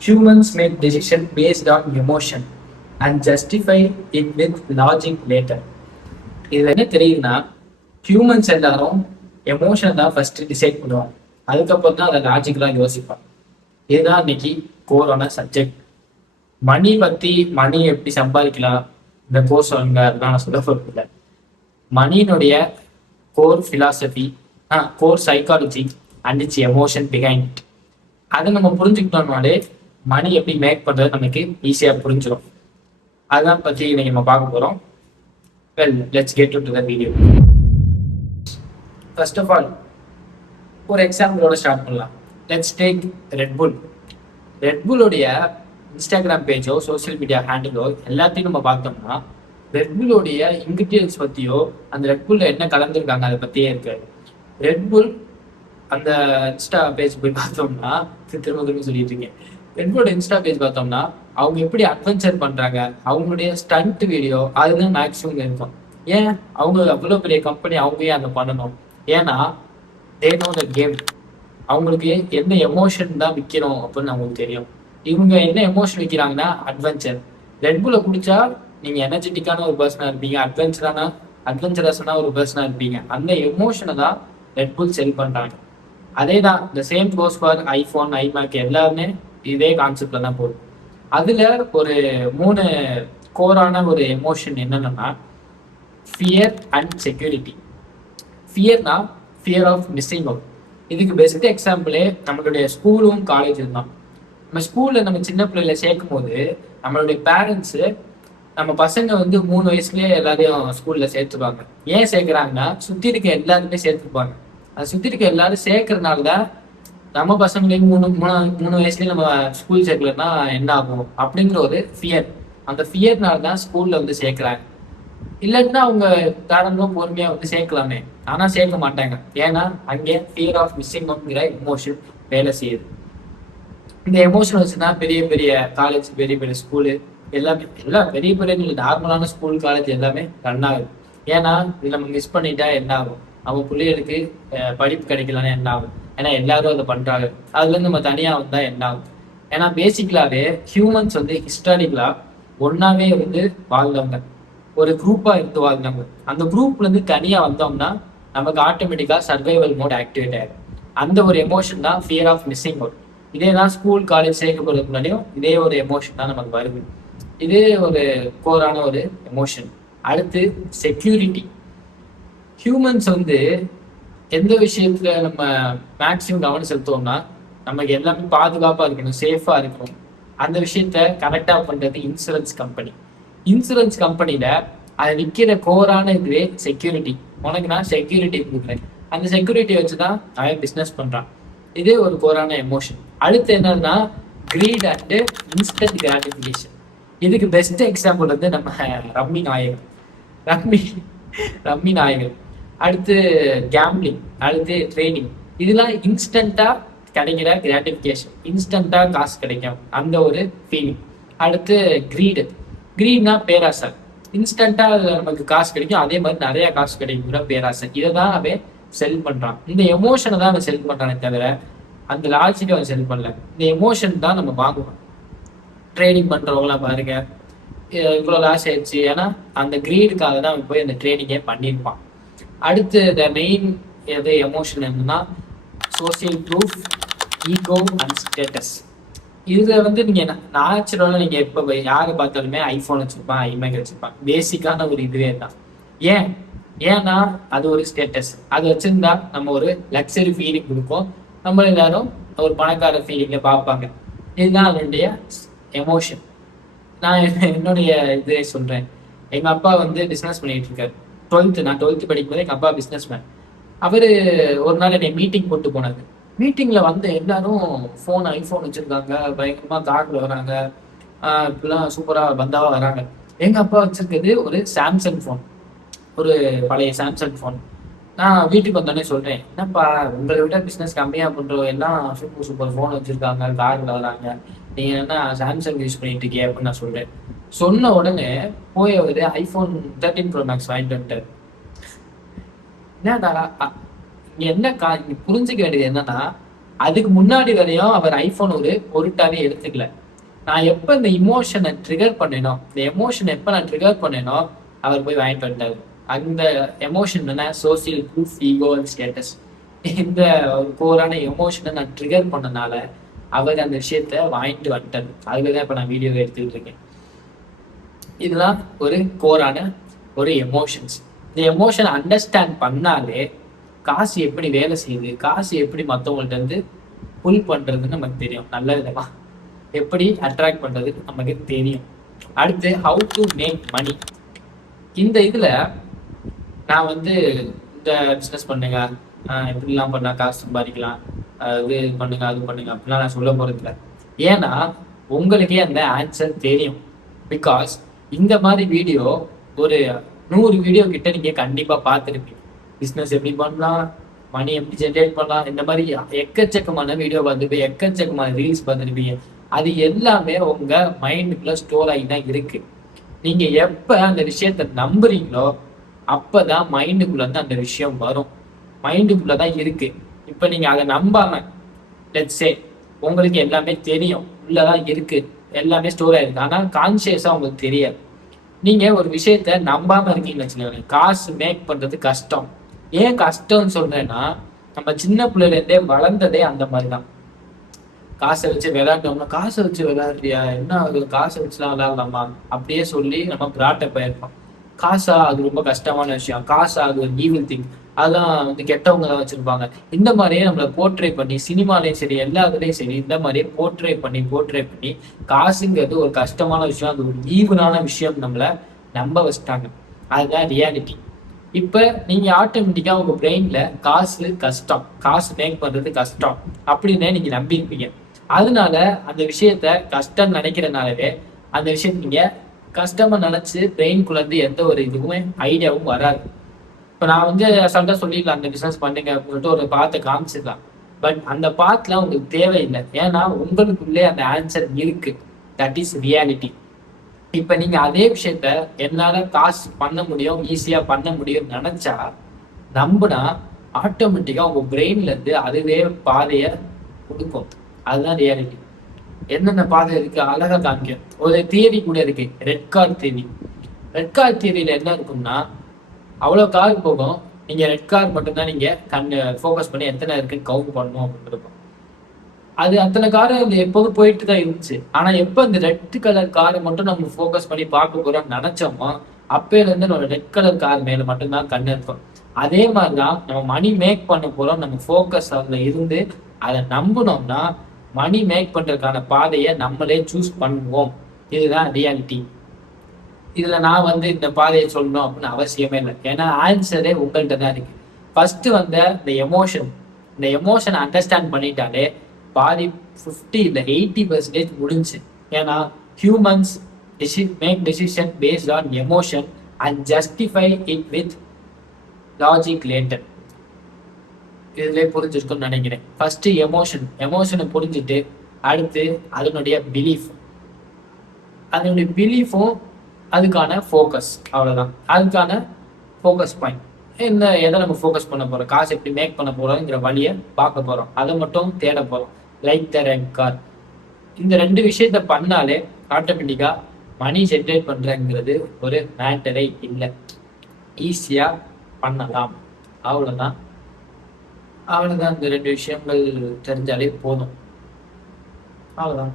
Humans make decisions based on emotion and justify it with logic later. இதுல என்ன தெரியுதுன்னா, humans எல்லாரும் emotion தான் ஃபர்ஸ்ட் டிசைட் பண்ணுவாங்க. அதுக்கப்புறம் தான் அதை லாஜிக்கலாக யோசிப்பாங்க. இதுதான் இன்னைக்கு கோரான சப்ஜெக்ட். மணி எப்படி சம்பாதிக்கலாம் இந்த கோர்ஸ் சொல்லுங்க, அதெல்லாம் நான் சொல்ல போறது. மணியினுடைய core philosophy, core psychology and it's emotion behind it. அதை நம்ம புரிஞ்சுக்கிட்டோம்னாலே மணி எப்படி மேக் பண்றது நமக்கு ஈஸியா புரிஞ்சிடும். அதான் பத்தி இன்னைக்கு நம்ம பார்க்க போறோம். Well, let's get to the video. First of all ஒரு எக்ஸாம்பிளோட ஸ்டார்ட் பண்ணலாம். Let's take Red Bull. ரெட்புல்லோடைய இன்ஸ்டாகிராம் பேஜோ சோசியல் மீடியா ஹேண்டிலோ எல்லாத்தையும் நம்ம பார்த்தோம்னா ரெட்புல்லோடைய இன்கிரீடியன்ஸ் பத்தியோ அந்த ரெட்புல்ல என்ன கலந்துருக்காங்க அதை பத்தியே இருக்காது. ரெட்புல் அந்த இன்ஸ்டா பேஜ் போய் பார்த்தோம்னா, திரும்ப சொல்லிட்டு இருக்கேன், ரெட்புல்லோட இன்ஸ்டா பேஜ் பார்த்தோம்னா அவங்க எப்படி அட்வென்ச்சர் பண்றாங்க, அவங்களுடைய ஸ்டண்ட் வீடியோ அதுதான் மேக்ஸிமம் இருக்கும். ஏன் அவங்க அவ்வளோ பெரிய கம்பெனி அவங்க ஏன் அதை பண்ணணும்? ஏன்னா தே நோ த கேம். அவங்களுக்கு என்ன எமோஷன் தான் விற்கணும் அப்படின்னு அவங்களுக்கு தெரியும். இவங்க என்ன எமோஷன் விற்கிறாங்கன்னா அட்வென்ச்சர். ரெட்புல்ல குடிச்சா நீங்க எனர்ஜெட்டிக்கான ஒரு பர்சனா இருப்பீங்க, அட்வென்ச்சரஸான ஒரு பர்சனா இருப்பீங்க. அந்த எமோஷனை தான் ரெட்புல் செல் பண்றாங்க. அதே தான் இந்த same goes for iPhone, iMac எல்லாருமே இதே கான்செப்ட்ல தான் போகுது. அதுல ஒரு 3 கோரான ஒரு எமோஷன் என்னன்னா ஃபியர் அண்ட் செக்யூரிட்டி. ஃபியர்னா ஃபியர் ஆஃப் மிஸ்ஸிங் அவுட். இதுக்கு பெஸ்ட் எக்ஸாம்பிளே நம்மளுடைய ஸ்கூலும் காலேஜும் தான். நம்ம ஸ்கூல்ல நம்ம சின்ன பிள்ளைல சேர்க்கும் போது நம்மளுடைய பேரண்ட்ஸ் நம்ம பசங்க 3 வயசுலயே எல்லாரையும் ஸ்கூல்ல சேர்த்துப்பாங்க. ஏன் சேர்க்கிறாங்கன்னா சுத்தி இருக்க எல்லாருமே சேர்த்துப்பாங்க. அது சுத்தி இருக்க எல்லாரும் சேர்க்கறதுனால தான் நம்ம பசங்களையும் 3 வயசுலயே நம்ம ஸ்கூல் சேர்க்கலன்னா என்ன ஆகும் அப்படிங்கிற ஒரு ஃபியர். அந்த ஃபியர்னால தான் ஸ்கூல்ல சேர்க்கிறாங்க. இல்லைன்னா அவங்க தாராளமாக பொறுமையா சேர்க்கலாமே, ஆனா சேர்க்க மாட்டாங்க. ஏன்னா அங்கே ஃபியர் ஆஃப் மிஸ்ஸிங் அவுட்ங்கிற எமோஷன் வேலை செய்யுது. இந்த எமோஷன் வச்சுதான் பெரிய பெரிய காலேஜ், பெரிய பெரிய ஸ்கூலு எல்லாம் பெரிய பெரிய நார்மலான ஸ்கூல் காலேஜ் எல்லாமே ரன் ஆகுது. ஏன்னா இது நம்ம மிஸ் பண்ணிட்டா என்ன ஆகும், அவங்க பிள்ளைகளுக்கு படிப்பு கிடைக்கலன்னா என்ன ஆகும், ஏன்னா எல்லாரும் அதை பண்றாங்க. அதுல இருந்து நம்ம தனியா வந்தா என்ன ஆகும்? ஏன்னா பேசிக்கலாவே ஹியூமன்ஸ் ஹிஸ்டாரிக்கலா ஒன்னாவே வாழ்ந்தவங்க, ஒரு குரூப்பா இருந்து வாழ்ந்தவங்க. அந்த குரூப்ல இருந்து தனியா வந்தோம்னா நமக்கு ஆட்டோமேட்டிக்கா சர்வைவல் மோட் ஆக்டிவேட் ஆயிடும். அந்த ஒரு எமோஷன் தான் ஃபியர் ஆஃப் மிஸ்ஸிங் அவுட். இதே தான் ஸ்கூல் காலேஜ் சேர்க்கப்படுறதுக்கு முன்னாடியும் இதே ஒரு எமோஷன் தான் நமக்கு வருது. இது ஒரு கோரான ஒரு எமோஷன். அடுத்து செக்யூரிட்டி. ஹியூமன்ஸ் எந்த விஷயத்துல நம்ம மேக்சிமம் கவனம் செலுத்துவோம்னா நமக்கு எல்லாமே பாதுகாப்பா இருக்கணும், சேஃபா இருக்கணும். அந்த விஷயத்த கரெக்டா பண்றது இன்சூரன்ஸ் கம்பெனி. இன்சூரன்ஸ் கம்பெனில அது விற்கிற கோரான இதுவே செக்யூரிட்டி. உனக்கு நான் செக்யூரிட்டி கொடுக்குறேன், அந்த செக்யூரிட்டியை வச்சுதான் அவன் பிசினஸ் பண்றான். இதே ஒரு கோரான எமோஷன். அடுத்து என்னன்னா கிரீட் அண்ட் இன்ஸ்டன்ட் கிராட்டிஃபிகேஷன். இதுக்கு பெஸ்ட் எக்ஸாம்பிள் நம்ம ரம்மி நாயகர். அடுத்து கேம்பிளிங், அடுத்து ட்ரேடிங். இதெல்லாம் இன்ஸ்டன்டா கிடைக்கிற கிராட்டிஃபிகேஷன், இன்ஸ்டன்டா காசு கிடைக்கும் அந்த ஒரு ஃபீலிங். அடுத்து கிரீட்னா பேராசை. இன்ஸ்டன்டா நமக்கு காசு கிடைக்கும், அதே மாதிரி நிறைய காசு கிடைக்குங்கிற பேராசை. இதை தான் அவன் செல் பண்றான். இந்த எமோஷனை தான் அவன் செல் பண்றானே தவிர அந்த லாஜிக்கை அவன் செல் பண்ணல. இந்த எமோஷன் தான் நம்ம வாங்குவோம். ட்ரேடிங் பண்றவங்களாம் பாருங்க, இவ்வளோ லாஸ் ஆயிடுச்சு, ஏன்னா அந்த கிரீடுக்காக தான் அவன் போய் அந்த ட்ரேடிங்கே பண்ணியிருப்பான். அடுத்து த மெயின் எமோஷன் என்னன்னா social proof, ego and status. இதுல நீங்க நேச்சுரலா நீங்க எப்ப யாரை பார்த்தாலுமே ஐபோன் வச்சிருப்பான், ஐமேக் வச்சிருப்பான். பேசிக்கான ஒரு இதுவே தான். ஏன்னா அது ஒரு ஸ்டேட்டஸ். அது வச்சிருந்தா நம்ம ஒரு லக்ஸரி ஃபீலிங் கொடுக்கும், நம்ம எல்லாரும் ஒரு பணக்கார ஃபீலிங்க பார்ப்பாங்க. இதுதான் அதனுடைய எமோஷன். நான் என்னுடைய இதே சொல்றேன். எங்க அப்பா பிசினஸ் பண்ணிட்டு இருக்காரு. நான் 12th படிக்கும்போது எங்க அப்பா பிசினஸ் மேன். அவரு ஒரு நாள் என்னை மீட்டிங் போட்டு போனாரு. மீட்டிங்ல எல்லாரும் ஐபோன் வச்சிருக்காங்க, பயங்கரமா கார்ல வராங்க, இப்பெல்லாம் சூப்பரா பந்தாவா வராங்க. எங்க அப்பா வச்சிருக்கிறது ஒரு சாம்சங் போன், ஒரு பழைய சாம்சங் போன். நான் வீட்டுக்கு வந்தோடனே சொல்றேன், என்னப்பா உங்களை விட பிசினஸ் கம்மியா பண்றவங்க எல்லாம் சூப்பர் போன் வச்சிருக்காங்க, கார்ல வராங்க, நீங்க என்ன சாம்சங் யூஸ் பண்ணிட்டு இருக்கீங்க அப்படின்னு நான் சொல்றேன். சொன்ன உடனே போய் ஐபோன் 13 Pro Max வாங்கிட்டு வந்துட்டாரு. என்னடா நீ புரிஞ்சுக்க வேண்டியது என்னன்னா அதுக்கு முன்னாடி வரையும் அவர் ஐபோன் ஒரு பொருட்டாவே எடுத்துக்கல. நான் எப்ப இந்த இமோஷனை ட்ரிகர் பண்ணேனோ, இந்த எமோஷனை எப்ப நான் ட்ரிகர் பண்ணேனோ அவர் போய் வாங்கிட்டு வந்தாரு. அந்த எமோஷன் என்ன? Social proof, ego and status. இந்த ஒரு கோரான எமோஷனை நான் ட்ரிகர் பண்ணனால அவர் அந்த விஷயத்த வாங்கிட்டு வந்துட்டாரு. அதுலதான் இப்ப நான் வீடியோ எடுத்துக்கிட்டு இருக்கேன். இதெல்லாம் ஒரு கோரான ஒரு எமோஷன்ஸ். இந்த எமோஷனை அண்டர்ஸ்டாண்ட் பண்ணாலே காசு எப்படி வேலை செய்யுது, காசு எப்படி மற்றவங்கள்ட்ட இருந்து புல் பண்றதுன்னு நமக்கு தெரியும். நல்ல விதமா எப்படி அட்ராக்ட் பண்றது நமக்கு தெரியும். அடுத்து ஹவு டு மேக் மணி. இந்த இதுல நான் வந்து இந்த பிஸ்னஸ் பண்ணுங்க, எப்படிலாம் பண்ணா காசு சம்பாதிக்கலாம், இது பண்ணுங்க அது பண்ணுங்க அப்படிலாம் நான் சொல்ல போறது இல்லை. ஏன்னா உங்களுக்கே அந்த ஆன்சர் தெரியும். பிகாஸ் இந்த மாதிரி வீடியோ ஒரு 100 வீடியோ கிட்ட நீங்க கண்டிப்பா பார்த்துருப்பீங்க. பிஸ்னஸ் எப்படி பண்ணலாம், மணி எப்படி ஜென்ரேட் பண்ணலாம், இந்த மாதிரி எக்கச்சக்கமான வீடியோ பார்த்துருப்பீங்க, எக்கச்சக்கமான ரீல்ஸ் பார்த்துருப்பீங்க. அது எல்லாமே உங்க மைண்டுக்குள்ள ஸ்டோர் ஆகி தான் இருக்கு. நீங்க எப்ப அந்த விஷயத்த நம்புறீங்களோ அப்பதான் மைண்டுக்குள்ள இருந்து அந்த விஷயம் வரும். மைண்டுக்குள்ளதான் இருக்கு. இப்ப நீங்க அதை நம்பாம லெட்ஸ் சே உங்களுக்கு எல்லாமே தெரியும், உள்ளதான் இருக்கு, எல்லாமே ஸ்டோர் ஆயிருக்கு, ஆனா கான்சியஸா உங்களுக்கு தெரியாது. நீங்க ஒரு விஷயத்த நம்பாம இருக்கீங்கன்னு வச்சுக்கோங்க, காசு மேக் பண்றது கஷ்டம். ஏன் கஷ்டம்னு சொல்றேன்னா, நம்ம சின்ன பிள்ளைல இருந்தே வளர்ந்ததே அந்த மாதிரிதான். காசை வச்சு விளையாட்டோம்னா, காசை வச்சு விளையாடுறியா, என்ன ஆகுது, காசை வச்சுலாம் விளையாடலாமா அப்படியே சொல்லி நம்ம பிராட்டப் ஆயிருப்போம். காசா அது ரொம்ப கஷ்டமான விஷயம், காசா அது ஒரு ஈவில் திங், அதான் வந்து கெட்டவங்க தான் வச்சிருப்பாங்க. இந்த மாதிரியே நம்மளை போர்ட்ரே பண்ணி சினிமாலையும் சரி எல்லாத்துலயும் சரி இந்த மாதிரியே போர்ட்ரே பண்ணி காசுங்கிறது ஒரு கஷ்டமான விஷயம், அது ஒரு ஈவனான விஷயம் நம்மளை நம்ப வச்சுட்டாங்க. அதுதான் ரியாலிட்டி. இப்ப நீங்க ஆட்டோமேட்டிக்கா உங்க பிரெயின்ல காசு கஷ்டம், காசு மேக் பண்றது கஷ்டம் அப்படின்னு நீங்க நம்பியிருப்பீங்க. அதனால அந்த விஷயத்த கஷ்டம் நினைக்கிறனாலவே அந்த விஷயத்த நீங்க கஷ்டமா நினைச்சு பிரெயின்குள்ள இருந்து எந்த ஒரு இதுவுமே ஐடியாவும் வராது. இப்ப நான் வந்து அசால்ட்டா சொல்லிடலாம் அந்த பிசினஸ் பண்ணுங்க அப்படின்னு சொல்லிட்டு ஒரு பாத்தை காமிச்சிடலாம். பட் அந்த பாத்துல உங்களுக்கு தேவையில்லை. ஏன்னா உங்களுக்குள்ளே அந்த ஆன்சர் இருக்கு. That is reality. இப்ப நீங்க அதே விஷயத்த என்னால காசு பண்ண முடியும், ஈஸியா பண்ண முடியும் நினைச்சா நம்புனா ஆட்டோமேட்டிக்கா உங்க பிரெயின்ல இருந்து அதுவே பாதைய கொடுக்கும். அதுதான் ரியாலிட்டி. என்னென்ன பாதை இருக்கு அழகா காமிக்கும். ஒரு தியரி கூட இருக்கு, red car theory. Red car தியரியில என்ன இருக்கும்னா, அவ்வளவு கார் போகும், நீங்க ரெட் கார் மட்டும்தான் நீங்க ஃபோக்கஸ் பண்ணி எத்தனை இருக்குன்னு கவுண்ட் பண்ணணும் அப்படின்னு இருக்கும். அது அத்தனை காரு எப்போதும் போயிட்டு தான் இருந்துச்சு. ஆனா எப்ப இந்த ரெட் கலர் காரை மட்டும் நம்ம ஃபோக்கஸ் பண்ணி பார்க்க போறோம் நினைச்சோமோ அப்பையில இருந்து நம்ம ரெட் கலர் கார் மேல மட்டும்தான் கண்ணு இருக்கும். அதே மாதிரிதான் நம்ம மணி மேக் பண்ண போறோம். நம்ம ஃபோக்கஸ் அதுல இருந்து அதை நம்பினோம்னா மணி மேக் பண்றதுக்கான பாதையை நம்மளே சூஸ் பண்ணுவோம். இதுதான் ரியாலிட்டி. இதுல நான் வந்து இந்த பாதையை சொல்லணும் அப்படின்னு அவசியமே இல்லை. ஏன்னா ஆன்சரே உங்கள்கிட்ட தான் இருக்கு. ஃபர்ஸ்ட் வந்து இந்த எமோஷனை அண்டர்ஸ்டாண்ட் பண்ணிட்டாலே பாதி 50 இல்லை 80% முடிஞ்சு. ஏன்னா humans make decision based on emotion and justify it with logic later. இதுலேயே புரிஞ்சிருக்கும்னு நினைக்கிறேன். ஃபர்ஸ்ட் எமோஷனை புரிஞ்சுட்டு அடுத்து அதனுடைய பிலீஃபும் அதுக்கான ஃபோக்கஸ். அவ்வளோதான் அதுக்கான ஃபோக்கஸ் பாயிண்ட். எதை நம்ம ஃபோக்கஸ் பண்ண போறோம், காசு எப்படி மேக் பண்ண போறோம்ங்கிற வழியை பார்க்க போறோம், அதை மட்டும் தேட போறோம். Like the red car. இந்த 2 விஷயத்த பண்ணாலே ஆட்டோமேட்டிக்கா மணி ஜென்ரேட் பண்றங்கிறது ஒரு மேட்டரே இல்லை. ஈஸியா பண்ணலாம். அவ்வளவுதான். இந்த 2 விஷயங்கள் தெரிஞ்சாலே போதும். அவ்வளவுதான்.